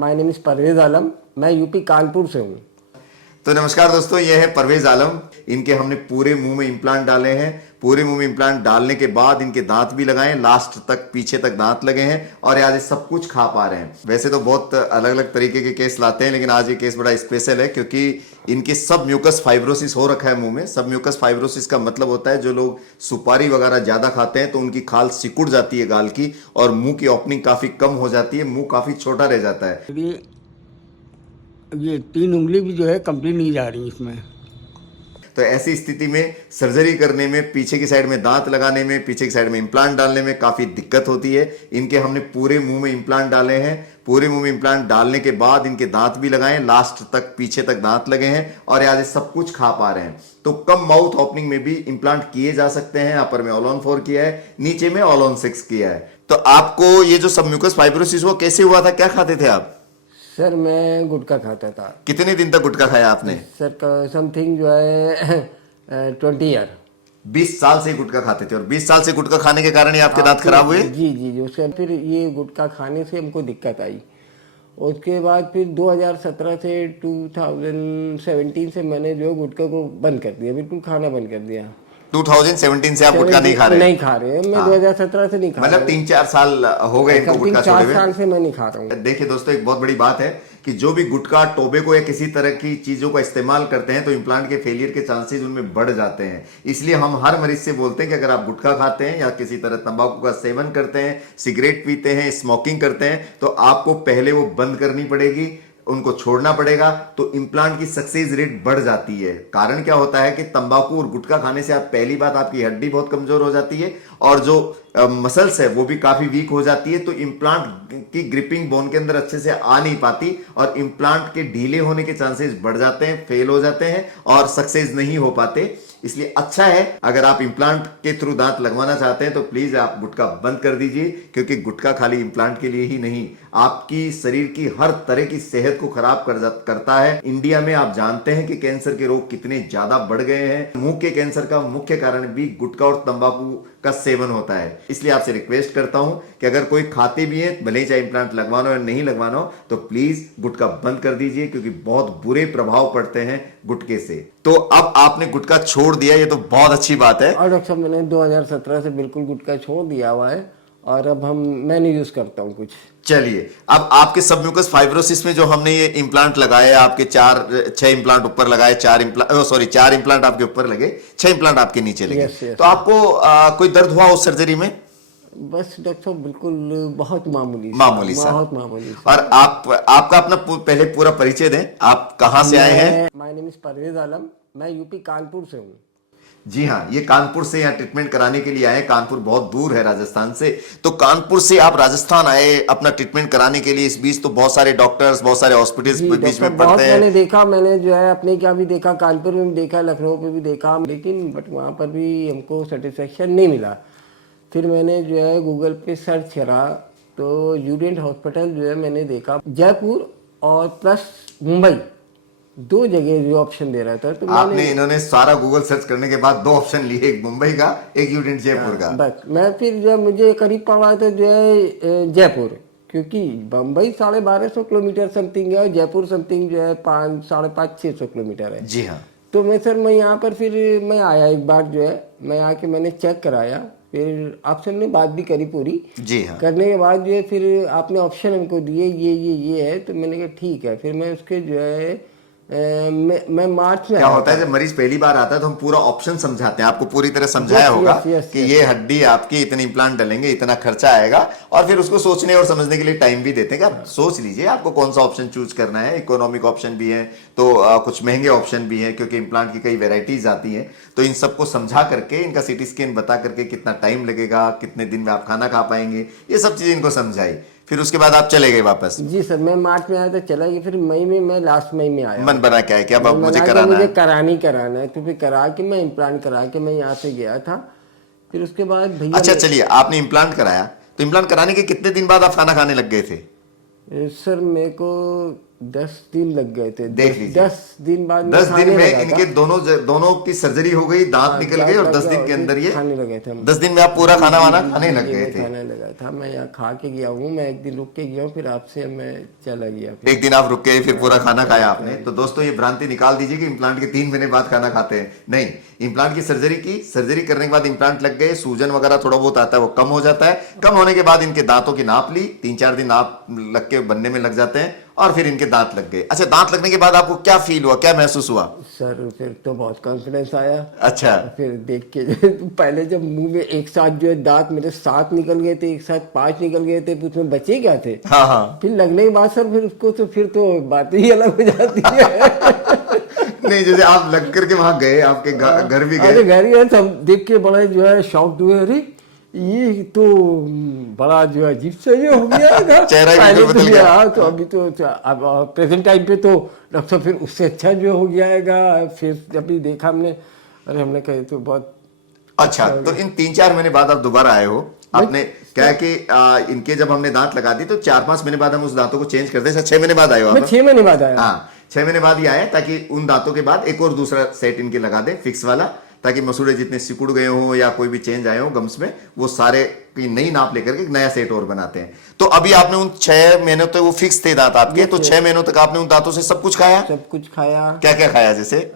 My name is Parvez आलम। मैं UP Kanpur से हूँ। तो नमस्कार दोस्तों, ये है परवेज आलम। इनके हमने पूरे मुंह में इम्प्लांट डाले हैं। पूरे मुंह में इम्प्लांट डालने के बाद इनके दांत भी लगाए, लास्ट तक पीछे तक दांत लगे हैं और आज ये सब कुछ खा पा रहे हैं। वैसे तो बहुत अलग अलग तरीके के केस लाते हैं, लेकिन आज ये केस बड़ा स्पेशल है क्योंकि इनके सब म्यूकस फाइब्रोसिस हो रखा है मुंह में। सब म्यूकस फाइब्रोसिस का मतलब होता है जो लोग सुपारी वगैरह ज्यादा खाते हैं तो उनकी खाल सिकुड़ जाती है गाल की और मुंह की ओपनिंग काफी कम हो जाती है, मुंह काफी छोटा रह जाता है। ये 3 उंगली भी जो है कंप्लीट नहीं जा रही इसमें। तो ऐसी स्थिति में सर्जरी करने में, पीछे की साइड में दांत लगाने में, पीछे की साइड में इम्प्लांट डालने में काफी दिक्कत होती है। इनके हमने पूरे मुंह में इम्प्लांट डाले हैं। पूरे मुंह में इम्प्लांट डालने के बाद इनके दांत भी लगाए, लास्ट तक पीछे तक दांत लगे हैं और आज ये सब कुछ खा पा रहे हैं। तो कम माउथ ओपनिंग में भी इम्प्लांट किए जा सकते हैं। अपर में ऑल ऑन 4 किया है, नीचे में ऑल ऑन 6 किया है। तो आपको ये जो सबम्यूकस फाइब्रोसिस हुआ कैसे हुआ था, क्या खाते थे आप? सर मैं गुटखा खाता था। कितने दिन तक गुटखा खाया आपने? सर समथिंग जो है 20 ईयर। 20 साल से गुटखा खाते थे और 20 साल से गुटखा खाने के कारण ही आपके दांत खराब हुए? जी जी जी। उसके फिर ये गुटखा खाने से हमको दिक्कत आई। उसके बाद फिर 2017 से 2017 से मैंने जो गुटखा को बंद कर दिया, बिल्कुल खाना बंद कर दिया। 2017 से आप गुटखा नहीं खा रहे? नहीं खा रहे, मैं 2017 से नहीं खा रहा। मतलब 3-4 साल हो गए इनको गुटखा छोड़े हुए? 4 साल से मैं नहीं खा रहा हूँ। देखिए दोस्तों, एक बहुत बड़ी बात है कि जो भी गुटखा, टोबैको या किसी तरह की चीजों का इस्तेमाल करते हैं तो इम्प्लांट के फेलियर के चांसेस उनमें बढ़ जाते हैं। इसलिए हम हर मरीज से बोलते हैं कि अगर आप गुटखा खाते हैं या किसी तरह तंबाकू का सेवन करते हैं, सिगरेट पीते हैं, स्मोकिंग करते हैं तो आपको पहले वो बंद करनी पड़ेगी, उनको छोड़ना पड़ेगा। तो इम्प्लांट की सक्सेस रेट बढ़ जाती है। कारण क्या होता है कि तंबाकू और गुटखा खाने से आप, पहली बात, आपकी हड्डी बहुत कमजोर हो जाती है और जो मसल्स है वो भी काफी वीक हो जाती है। तो इम्प्लांट की ग्रिपिंग बोन के अंदर अच्छे से आ नहीं पाती और इम्प्लांट के ढीले होने के चांसेस बढ़ जाते हैं, फेल हो जाते हैं और सक्सेस नहीं हो पाते। इसलिए अच्छा है अगर आप इम्प्लांट के थ्रू दांत लगवाना चाहते हैं तो प्लीज आप गुटखा बंद कर दीजिए, क्योंकि गुटखा खाली इम्प्लांट के लिए ही नहीं, आपकी शरीर की हर तरह की सेहत को खराब करता है। इंडिया में आप जानते हैं कि कैंसर के रोग कितने ज्यादा बढ़ गए हैं। मुंह के कैंसर का मुख्य कारण भी गुटखा और तंबाकू का सेवन होता है। इसलिए आपसे रिक्वेस्ट करता हूं कि अगर कोई खाते भी है, भले ही चाहे इम्प्लांट लगवाना हो या नहीं लगवाना हो, तो प्लीज गुटखा बंद कर दीजिए, क्योंकि बहुत बुरे प्रभाव पड़ते हैं गुटखे से। तो अब आपने गुटखा छोड़ दिया, ये तो बहुत अच्छी बात है। और डॉक्टर साहब मैंने 2017 से बिल्कुल गुटखा छोड़ दिया हुआ है और अब मैं नहीं यूज करता हूँ कुछ। चलिए, अब आपके सबम्यूकस फाइब्रोसिस में जो हमने ये इम्प्लांट लगाए, आपके 6 इम्प्लांट ऊपर लगाए, 4 इम्प्लांट आपके ऊपर लगे, 6 इम्प्लांट आपके नीचे लगे। तो आपको कोई दर्द हुआ उस सर्जरी में? बस डॉक्टर साहब बिल्कुल बहुत मामूली सा। बहुत मामूली सा। और आपका अपना पहले पूरा परिचय दें, आप कहां से आए हैं? My name is Parvez Alam. मैं यूपी कानपुर से हूँ। जी हाँ, ये कानपुर से यहाँ ट्रीटमेंट कराने के लिए आए। कानपुर बहुत दूर है राजस्थान से, तो कानपुर से आप राजस्थान आए अपना ट्रीटमेंट कराने के लिए। इस बीच तो बहुत सारे डॉक्टर्स, बहुत सारे हॉस्पिटल्स बीच में पड़ते हैं। मैंने देखा, मैंने जो है अपने क्या भी देखा, कानपुर में भी देखा, लखनऊ पे भी देखा, लेकिन बट वहाँ पर भी हमको सेटिस्फेक्शन नहीं मिला। फिर मैंने जो है गूगल पे सर्च करा तो यूडेंट हॉस्पिटल जो है मैंने देखा, जयपुर और प्लस मुंबई, 2 जगह जो ऑप्शन दे रहा था। तो इन्होंने सारा गूगल सर्च करने के बाद 2 ऑप्शन लिए, एक मुंबई का, एक यूडेंट जयपुर का। बस मैं फिर जब मुझे करीब पड़ा था जो है जयपुर, क्योंकि बम्बई 1250 किलोमीटर समथिंग है और जयपुर समथिंग जो है 500-550-600 किलोमीटर है। जी हाँ। तो मैं यहाँ पर फिर मैं आया एक बार जो है, मैं आके मैंने चेक कराया, फिर आपसे हमने बात भी करी पूरी। जी हाँ। करने के बाद जो है फिर आपने ऑप्शन हमको दिए, ये है। तो मैंने कहा ठीक है। फिर मैं उसके जो है मैं मार्च में क्या होता है जब मरीज पहली बार आता है तो हम पूरा ऑप्शन समझाते हैं, आपको पूरी तरह समझाया होगा कि ये हड्डी आपकी, इतने इम्प्लांट डलेंगे, इतना खर्चा आएगा, और फिर उसको सोचने और समझने के लिए टाइम भी देते हैं कि आप सोच लीजिए आपको कौन सा ऑप्शन चूज करना है। इकोनॉमिक ऑप्शन भी है तो कुछ महंगे ऑप्शन भी है, क्योंकि इम्प्लांट की कई वेराइटीज आती हैं। तो इन सबको समझा करके, इनका सीटी स्कैन बता करके कितना टाइम लगेगा, कितने दिन में आप खाना खा पाएंगे, ये सब चीजें इनको समझाई। फिर उसके बाद आप चले गए वापस? जी सर, मैं मार्च में आया था, चला गया। फिर मई में, मैं लास्ट मई में आया। मन बना क्या है कि अब मुझे कराना है, तो फिर करा के मैं इम्प्लांट करा के मैं यहाँ से गया था। फिर उसके बाद भैया, अच्छा चलिए, आपने इम्प्लांट कराया तो इम्प्लांट कराने के कितने दिन बाद आप खाना खाने लग गए थे? सर मेरे को 10 दिन लग गए थे। देख लीजिए। 10 दिन बाद मैं 10 दिन खाने में लगा इनके था। दोनों की सर्जरी हो गई, दांत निकल गए, और 10 दिन के अंदर ये खाने लगे थे हम। 10 दिन में आप पूरा खाना वाना खाने लग जी, गए मैं थे। खाने लगा था। मैं यहाँ खा के गया हूँ, मैं एक दिन रुक के गया हूँ, फिर आपसे मैं चला गया फिर। एक दिन आप रुक के फिर पूरा खाना खाया आपने। तो दोस्तों ये भ्रांति निकाल दीजिए कि इम्प्लांट के 3 महीने बाद खाना खाते हैं, नहीं। इम्प्लांट की सर्जरी की, सर्जरी करने के बाद इम्प्लांट लग गए, सूजन वगैरह थोड़ा बहुत आता है वो कम हो जाता है। कम होने के बाद इनके दांतों की नाप ली, 3-4 दिन नाप लग के बनने में लग जाते हैं, और फिर इनके दांत लग गए। अच्छा, दांत लगने के बाद आपको क्या फील हुआ, क्या महसूस हुआ? सर फिर तो बहुत कॉन्फिडेंस आया। अच्छा। फिर देख के पहले जब मुंह में एक साथ जो है दांत मेरे 7 निकल गए थे, एक साथ 5 निकल गए थे, उसमें बचे क्या थे। हाँ हाँ। फिर लगने के बाद सर फिर उसको तो फिर तो बात ही अलग हो जाती है। नहीं, जैसे आप लग करके वहां गए, आपके घर भी अरे गए। घर ही है, सब देख के बड़ा जो है शॉक्ड हुए। अरे ये तो बड़ा जो है अजीब सा ये हो गया है। चेहरा ही पहले बिल्कुल तो बदल गया। हाँ, तो अभी तो अब प्रेजेंट टाइम पे तो डॉक्टर फिर उससे अच्छा जो हो गया फिर जब भी देखा हमने, अरे हमने कहे तो बहुत अच्छा, तो इन 3-4 महीने बाद आप दोबारा आए हो। आपने क्या है कि इनके जब हमने दांत लगा दी तो 4-5 महीने बाद हम उस दांतों को चेंज करते हैं। 6 महीने बाद आए हो मैं आप? 6 महीने बाद आया। हाँ, 6 महीने बाद ही आए, ताकि उन दांतों के बाद एक और दूसरा सेट इनके लगा दे, फिक्स वाला, ताकि मसूड़े जितने सिकुड़ गए हो या कोई भी चेंज आए हो गम्स में, वो सारे की नई नाप लेकर के एक नया सेट और बनाते हैं। तो अभी आपने उन 6 महीनों तक वो फिक्स थे दांत आपके, तो 6 महीनों तक आपने उन दांतों से सब कुछ खाया? सब कुछ खाया। क्या क्या खाया जैसे?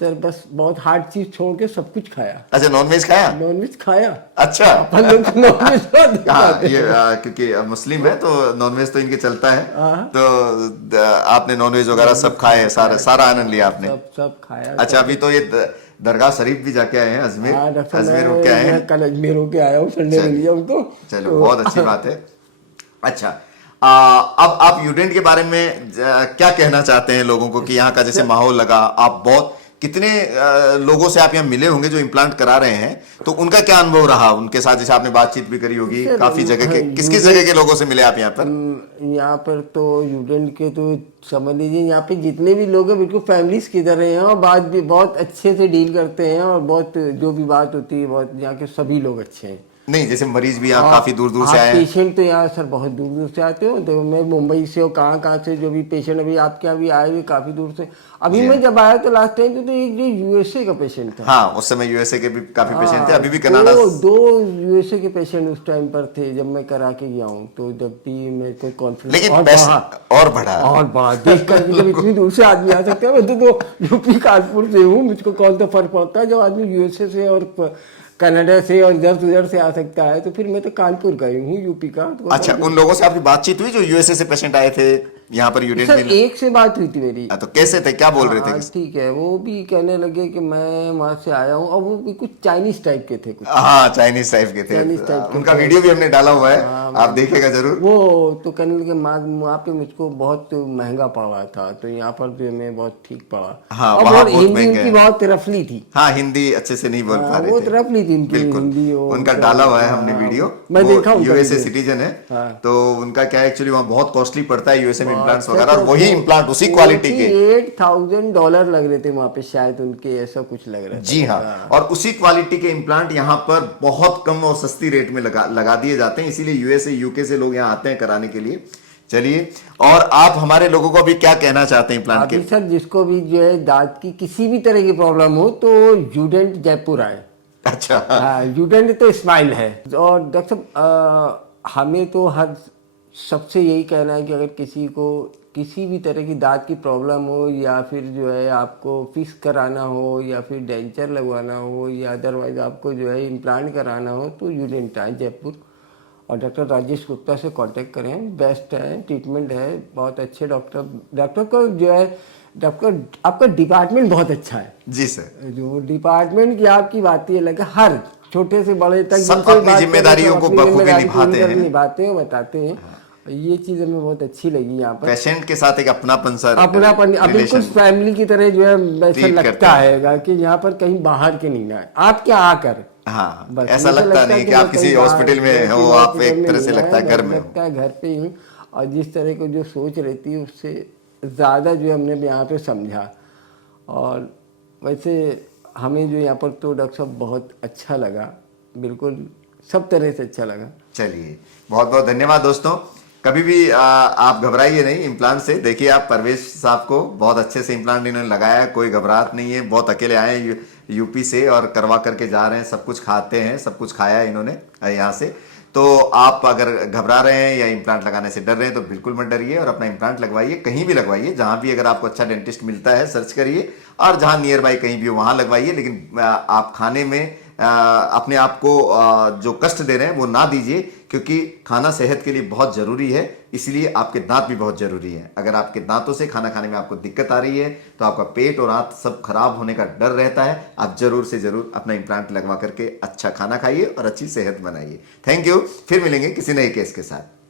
सर बस बहुत हार्ड चीज छोड़ के सब कुछ खाया। अच्छा, नॉनवेज खाया? नॉनवेज खाया। अच्छा। अपन लोग तो नॉनवेज हाँ, ये क्योंकि मुस्लिम है तो नॉनवेज तो इनके चलता है, तो आपने नॉनवेज वगैरह सब खाए, सारा आनंद लिया आपने? सब खाया। अच्छा, अभी तो ये दरगाह शरीफ भी जाके आए हैं, अजमेर। अजमेर होके आए हैं। कल अजमेर होके आया हूँ, संडे में लिया हूँ तो। चलो, बहुत अच्छी बात है। अच्छा, अब आप यूडेंट के बारे में क्या कहना चाहते हैं लोगों को, कि यहाँ का जैसे माहौल लगा, आप बहुत कितने लोगों से आप यहाँ मिले होंगे जो इम्प्लांट करा रहे हैं, तो उनका क्या अनुभव रहा उनके साथ? जैसे आपने बातचीत भी करी होगी काफी जगह के, किस जगह के लोगों से मिले आप यहाँ पर? यहाँ पर तो यूडेंट के तो समझ लीजिए यहाँ पे जितने भी लोग हैं बिल्कुल फैमिलीज की तरह हैं, और बात भी बहुत अच्छे से डील करते हैं, और बहुत जो भी बात होती है बहुत, यहाँ के सभी लोग अच्छे हैं। नहीं, जैसे मरीज भी यहाँ काफी दूर दूर से आए हैं। पेशेंट तो यहाँ सर बहुत दूर दूर से आते हो, तो मैं मुंबई से और कहाँ से जो भी पेशेंट अभी आपके यहाँ भी आए हुए काफी दूर से। अभी मैं जब आया तो लास्ट टाइम तो एक जो यूएसए का पेशेंट था। हाँ, उस समय यूएसए के भी काफी पेशेंट थे, अभी भी कनाडा। दो यूएसए के पेशेंट उस टाइम पर थे जब मैं करा के गया हूँ, तो जब भी मेरे को कॉन्फिडेंस लेकिन और बढ़ा देख कर, जब इतनी दूर से आदमी आ सकता है। मैं तो यूपी कानपुर से हूँ, मुझको कौन सा फर्क पड़ता है जब आदमी यूएसए से और कनाडा से और उधर से आ सकता है। तो फिर मैं तो कानपुर का ही हूँ, यूपी का। तो अच्छा, उन लोगों से आपकी बातचीत हुई जो यूएसए से पेशेंट आए थे यहाँ पर यूडेंट सर? में? एक से बात हुई थी मेरी। तो कैसे थे, क्या बोल रहे थे? ठीक है, वो भी कहने लगे कि मैं वहां से आया हूँ, और वो भी कुछ चाइनीज टाइप के थे कुछ। हाँ, चाइनीज टाइप के थे। चाइनीज टाइप के उनका वीडियो भी हमने डाला हुआ है, आप देखिएगा जरूर। वो तो कहने लगे वहाँ पे मुझको बहुत महंगा पड़ रहा था, तो यहाँ पर भी हमें बहुत ठीक पड़ा। हाँ, और वहाँ बहुत हिंदी महंगा उनकी है। बहुत रफली थी। हाँ, हिंदी अच्छे से नहीं बोल पा रहे थे। बहुत रफली थी उनकी हिंदी। उनका डाला हुआ है हमने वीडियो, मैं देखा। यूएसए सिटीजन है, तो उनका क्या एक्चुअली वहाँ बहुत कॉस्टली पड़ता है यूएसए में इम्प्लांट्स वगैरह, और वही इम्प्लांट उसी क्वालिटी के $8,000 लग रहे थे वहाँ पे शायद उनके, ऐसा कुछ लग रहा था। जी हाँ, और उसी क्वालिटी के इम्प्लांट यहाँ पर बहुत कम और सस्ती रेट में लगा दिए जाते हैं, इसीलिए यूएसए यूके से लोग यहाँ आते हैं कराने के लिए। चलिए, और आप हमारे लोगों को भी क्या कहना चाहते हैं इम्प्लांट के? सर जिसको भी जो है दांत की किसी भी तरह की प्रॉब्लम हो तो यूडेंट जयपुर आए। अच्छा। हाँ, यूडेंट तो स्माइल है। और डॉक्टर साहब हमें तो हर सबसे यही कहना है कि अगर किसी को किसी भी तरह की दांत की प्रॉब्लम हो, या फिर जो है आपको फिक्स कराना हो, या फिर डेंचर लगवाना हो, या अदरवाइज आपको जो है इम्प्लांट कराना हो, तो यूडेंट आए जयपुर, और डॉक्टर राजेश गुप्ता से कांटेक्ट करें। बेस्ट है, ट्रीटमेंट है, बहुत अच्छे डॉक्टर को जो है, डॉक्टर आपका डिपार्टमेंट बहुत अच्छा है। जी सर। जो डिपार्टमेंट की आपकी बात ही अलग है, हर छोटे से बड़े तक सब अपनी जिम्मेदारियों को बखूबी निभाते हैं, बताते हैं। ये चीज हमें बहुत अच्छी लगी यहाँ पर। पेशेंट के साथ एक अपनापन सर, अपनापन बिल्कुल फैमिली की तरह जो है वैसा लगता है कि यहाँ पर कहीं बाहर के नहीं ना, आप क्या आकर। हाँ, ऐसा लगता नहीं कि आप किसी हॉस्पिटल में हो, आप एक तरह से लगता है घर में, लगता है घर पे ही हूँ। और जिस तरह को जो सोच रहती है उससे ज़्यादा जो हमने यहाँ पे समझा, और वैसे हमें जो यहाँ पर तो डॉक्टर साहब बहुत अच्छा लगा, बिल्कुल सब तरह से अच्छा लगा। चलिए, बहुत बहुत धन्यवाद दोस्तों। कभी भी आप घबराइए नहीं इम्प्लांट से। देखिए आप परवेश साहब को बहुत अच्छे से इम्प्लांट इन्होंने लगाया है, कोई घबराहट नहीं है। बहुत अकेले आए हैं यूपी से और करवा करके जा रहे हैं, सब कुछ खाते हैं, सब कुछ खाया है इन्होंने यहाँ से। तो आप अगर घबरा रहे हैं या इम्प्लांट लगाने से डर रहे हैं तो बिल्कुल मत डरिए और अपना इम्प्लांट लगवाइए। कहीं भी लगवाइए, जहां भी अगर आपको अच्छा डेंटिस्ट मिलता है सर्च करिए और जहां नियर बाई कहीं भी हो वहां लगवाइए। लेकिन आप खाने में अपने आप को जो कष्ट दे रहे हैं वो ना दीजिए, क्योंकि खाना सेहत के लिए बहुत जरूरी है। इसलिए आपके दांत भी बहुत जरूरी है। अगर आपके दांतों से खाना खाने में आपको दिक्कत आ रही है तो आपका पेट और आंत सब खराब होने का डर रहता है। आप जरूर से जरूर अपना इम्प्लांट लगवा करके अच्छा खाना खाइए और अच्छी सेहत बनाइए। Thank you. फिर मिलेंगे किसी नए केस के साथ।